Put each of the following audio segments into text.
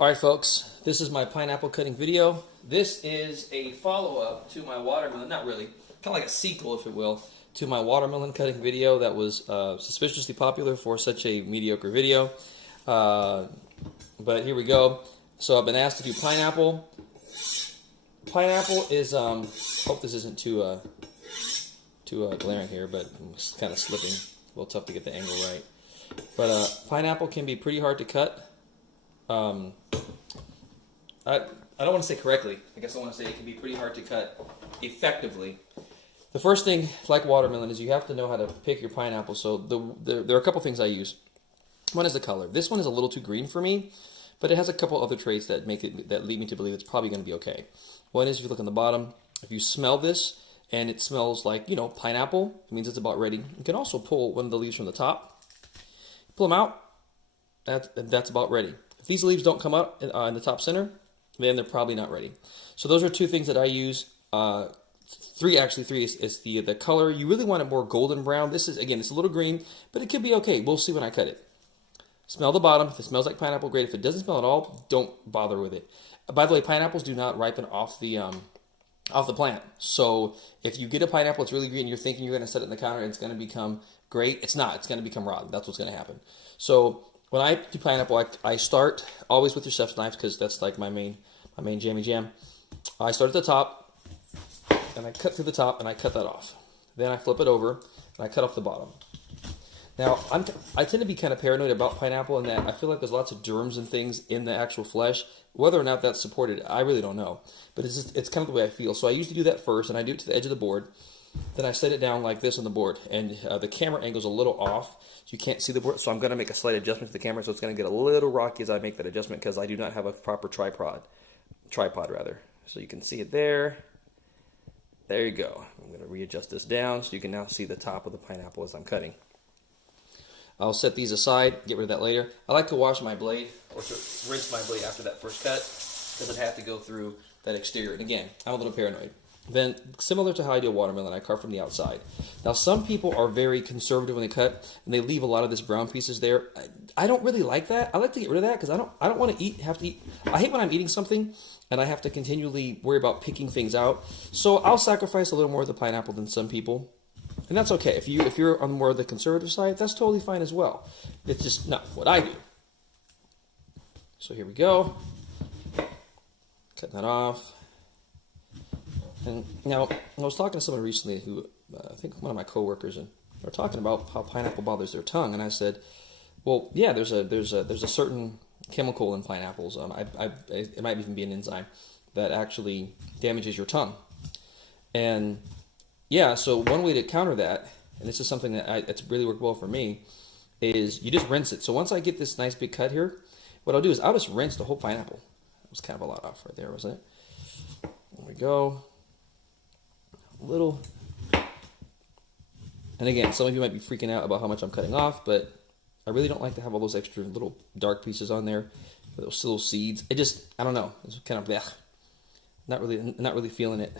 Alright folks, this is my pineapple cutting video. This is a follow-up to my watermelon, not really, kind of like a sequel if it will, to my watermelon cutting video that was suspiciously popular for such a mediocre video. But here we go. So I've been asked to do pineapple. Pineapple is, hope this isn't too glaring here, but I'm kind of slipping. A little tough to get the angle right. But pineapple can be pretty hard to cut. I don't want to say correctly. I guess I want to say it can be pretty hard to cut effectively. The first thing, like watermelon, is you have to know how to pick your pineapple. So there are a couple things I use. One is the color. This one is a little too green for me, but it has a couple other traits that lead me to believe it's probably going to be okay. One is if you look on the bottom, if you smell this and it smells like, pineapple, it means it's about ready. You can also pull one of the leaves from the top, pull them out. That's about ready. If these leaves don't come up in the top center, then they're probably not ready. So those are two things that I use. Three is the color. You really want it more golden brown. This is, again, it's a little green, but it could be okay. We'll see when I cut it. Smell the bottom. If it smells like pineapple, great. If it doesn't smell at all, don't bother with it. By the way, pineapples do not ripen off the plant. So if you get a pineapple that's really green and you're thinking you're going to set it in the counter and it's going to become great, it's not. It's going to become rotten. That's what's going to happen. So when I do pineapple, I start always with your chef's knife because that's like my main jammy jam. I start at the top, and I cut through the top, and I cut that off. Then I flip it over, and I cut off the bottom. Now, I tend to be kind of paranoid about pineapple in that I feel like there's lots of germs and things in the actual flesh. Whether or not that's supported, I really don't know. But it's kind of the way I feel. So I usually do that first, and I do it to the edge of the board. Then I set it down like this on the board, and the camera angle's a little off, so you can't see the board. So I'm going to make a slight adjustment to the camera, so it's going to get a little rocky as I make that adjustment because I do not have a proper tripod. So you can see it there. There you go. I'm going to readjust this down so you can now see the top of the pineapple as I'm cutting. I'll set these aside, get rid of that later. I like to wash my blade or to rinse my blade after that first cut because it has to go through that exterior. And again, I'm a little paranoid. Then, similar to how I do a watermelon, I carve from the outside. Now, some people are very conservative when they cut, and they leave a lot of this brown pieces there. I don't really like that. I like to get rid of that because I don't want to have to eat. I hate when I'm eating something and I have to continually worry about picking things out. So I'll sacrifice a little more of the pineapple than some people, and that's okay. If you're on more of the conservative side, that's totally fine as well. It's just not what I do. So here we go. Cutting that off. And now, I was talking to someone recently who, I think one of my coworkers, and they were talking about how pineapple bothers their tongue, and I said, well, yeah, there's a certain chemical in pineapples, it might even be an enzyme, that actually damages your tongue. And yeah, so one way to counter that, and this is something that's really worked well for me, is you just rinse it. So once I get this nice big cut here, what I'll do is I'll just rinse the whole pineapple. That was kind of a lot off right there, wasn't it? There we go. Little, and again, some of you might be freaking out about how much I'm cutting off, but I really don't like to have all those extra little dark pieces on there, those little seeds. I don't know, it's kind of blech. Not really feeling it.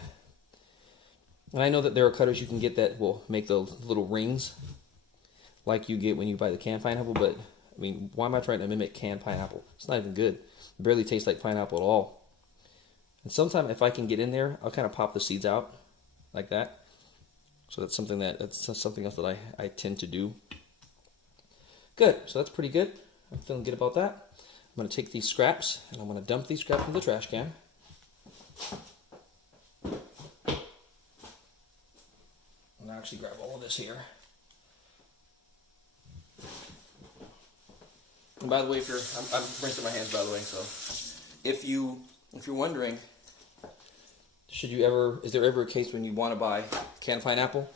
And I know that there are cutters you can get that will make the little rings like you get when you buy the canned pineapple, but I mean, why am I trying to mimic canned pineapple? It's not even good. It barely tastes like pineapple at all. And sometimes if I can get in there, I'll kind of pop the seeds out like that. So that's something else that I tend to do. Good, so that's pretty good. I'm feeling good about that. I'm going to take these scraps and I'm going to dump these scraps in the trash can. I'm going to actually grab all of this here. And by the way, I'm rinsing my hands by the way, so if you're wondering, is there ever a case when you want to buy canned pineapple?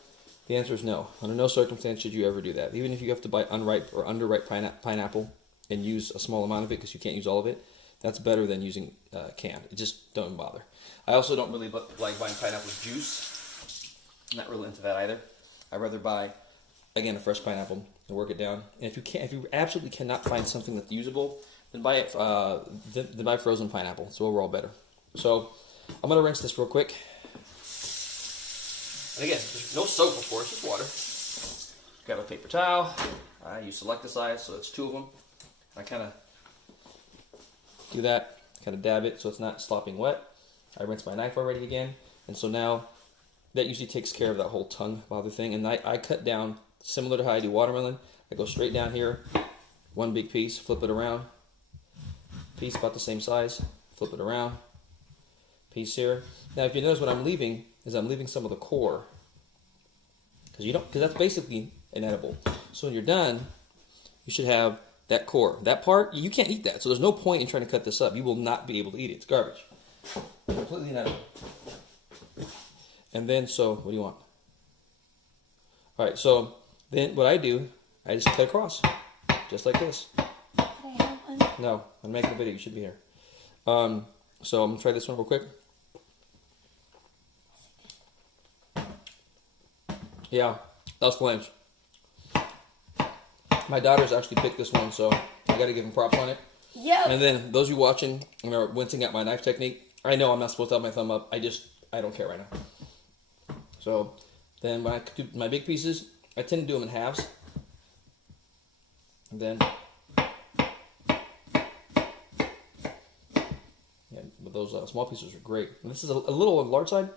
The answer is no. Under no circumstance should you ever do that. Even if you have to buy unripe or underripe pineapple and use a small amount of it because you can't use all of it, that's better than using canned. Just don't bother. I also don't really like buying pineapple juice. I'm not really into that either. I'd rather buy, again, a fresh pineapple and work it down. And if you absolutely cannot find something that's usable, then buy frozen pineapple. It's overall better. So I'm going to rinse this real quick. And again, there's no soap, of course, just water. Grab a paper towel. You select the size, so it's 2 of them. I kind of do that, kind of dab it so it's not slopping wet. I rinse my knife already again, and so now that usually takes care of that whole tongue bother thing. And I cut down similar to how I do watermelon. I go straight down here, one big piece, flip it around, piece about the same size, flip it around, piece here. Now if you notice what I'm leaving is I'm leaving some of the core, because that's basically an edible. So when you're done, you should have that core. That part, you can't eat that. So there's no point in trying to cut this up. You will not be able to eat it. It's garbage. Completely inedible. And then, so, what do you want? All right, so then what I do, I just cut across, just like this. Can I have one? No, I'm making a video. You should be here. So I'm going to try this one real quick. Yeah, that was flames. My daughters actually picked this one, so I got to give them props on it. Yeah. And then those of you watching and are wincing at my knife technique, I know I'm not supposed to have my thumb up. I don't care right now. So then when I do my big pieces, I tend to do them in halves. And then, yeah, but those small pieces are great. And this is a little on the large side.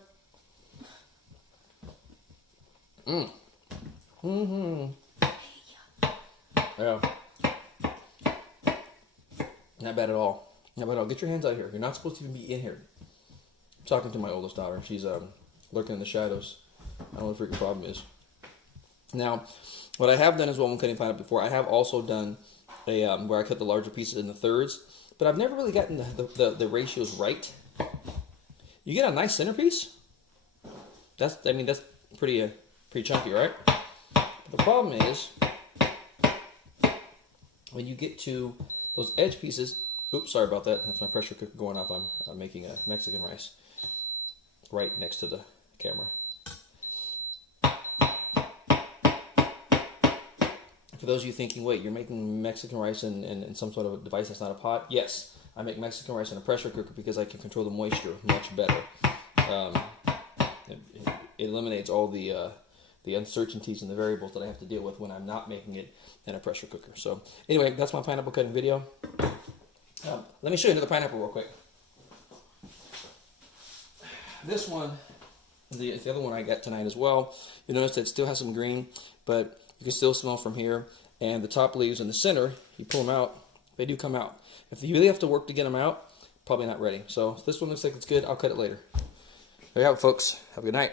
Yeah. Not bad at all. Not bad at all. Get your hands out of here. You're not supposed to even be in here. I'm talking to my oldest daughter. She's lurking in the shadows. I don't know what the freaking problem is. Now, what I have done as well when cutting pineapple before, I have also done a where I cut the larger pieces into thirds, but I've never really gotten the ratios right. You get a nice centerpiece. That's pretty chunky, right? But the problem is when you get to those edge pieces. Oops, sorry about that. That's my pressure cooker going off. I'm making a Mexican rice right next to the camera. For those of you thinking, wait, you're making Mexican rice in some sort of a device that's not a pot? Yes, I make Mexican rice in a pressure cooker because I can control the moisture much better. It eliminates all the uncertainties and the variables that I have to deal with when I'm not making it in a pressure cooker. So anyway, that's my pineapple cutting video. Let me show you another pineapple real quick. This one, the other one I got tonight as well. You notice that it still has some green, but you can still smell from here. And the top leaves in the center, you pull them out, they do come out. If you really have to work to get them out, probably not ready. So this one looks like it's good. I'll cut it later. There you have it, folks. Have a good night.